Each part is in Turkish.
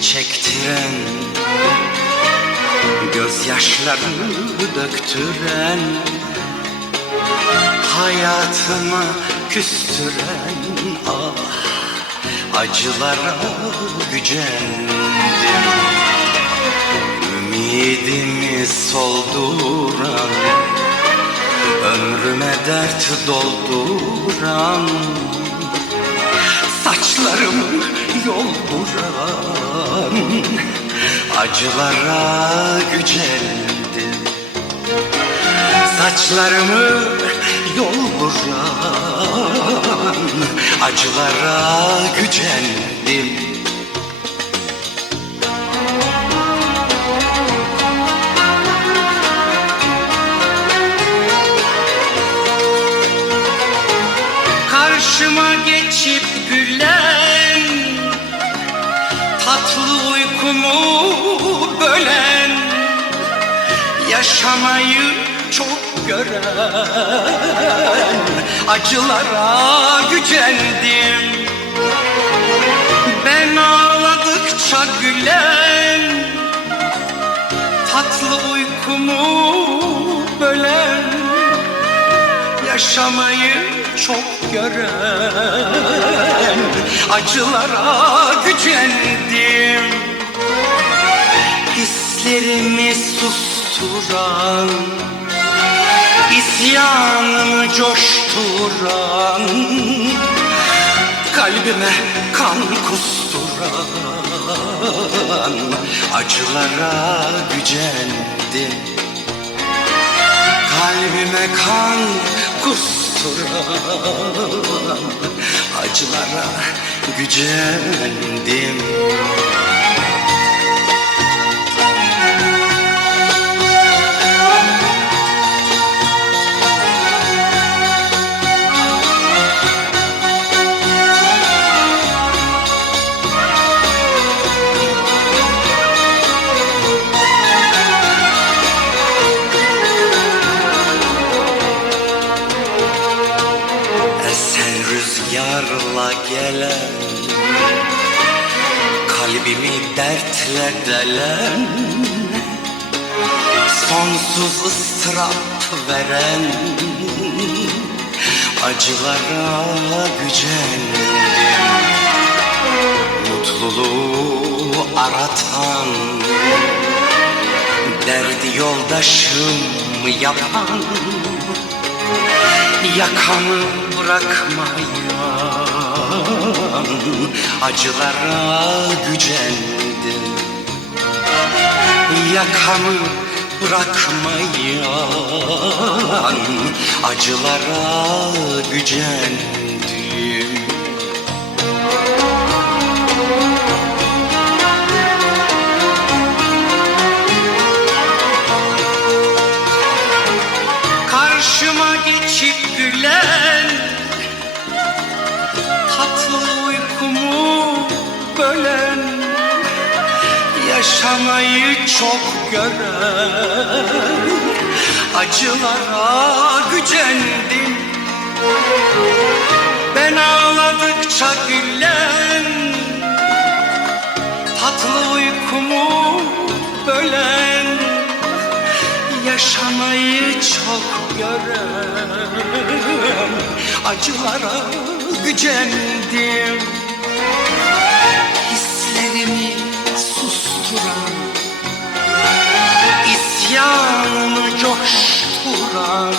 getiren Gözyaşlarını döktüren Hayatıma küstüren ah Acılara gücendim. Ümidimi solduran Ömrüme dert dolduran Saçlarımı yolduran Acılara gücendim. Saçlarımı yolduran Acılara gücendim. Karşıma Yaşamayı çok gören Acılara gücendim. Ben ağladıkça gülen Tatlı uykumu bölen yaşamayı çok gören Acılara gücendim. Hislerimi susturan İsyanımı coşturan Kalbime kan kusturan Acılara gücendim. Kalbime kan kusturan Acılara gücendim rüzgarla gelen Kalbimi dertle delen Sonsuz ıstırap veren Acılara gücendim Mutluluğu aratan Derdi yoldaşım yapan Yakamı bırakmayan Acılara gücendim. Yakamı bırakmayan Acılara gücendim bölen Yaşamayı çok gören Acılara gücendim. Ben ağladıkça gülen Tatlı uykumu bölen Yaşamayı çok gören Acılara gücendim Hislerimi susturan İsyanımı coşturan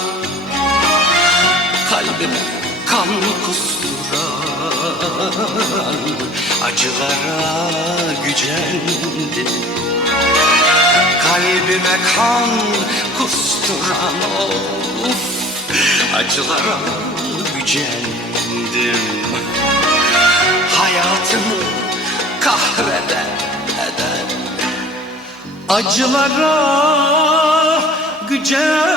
Kalbime kan kusturan Acılara gücendim. Kalbime kan kusturan of Acılara gücendim. Hayatımı kahreden. Eden Acılara gücendim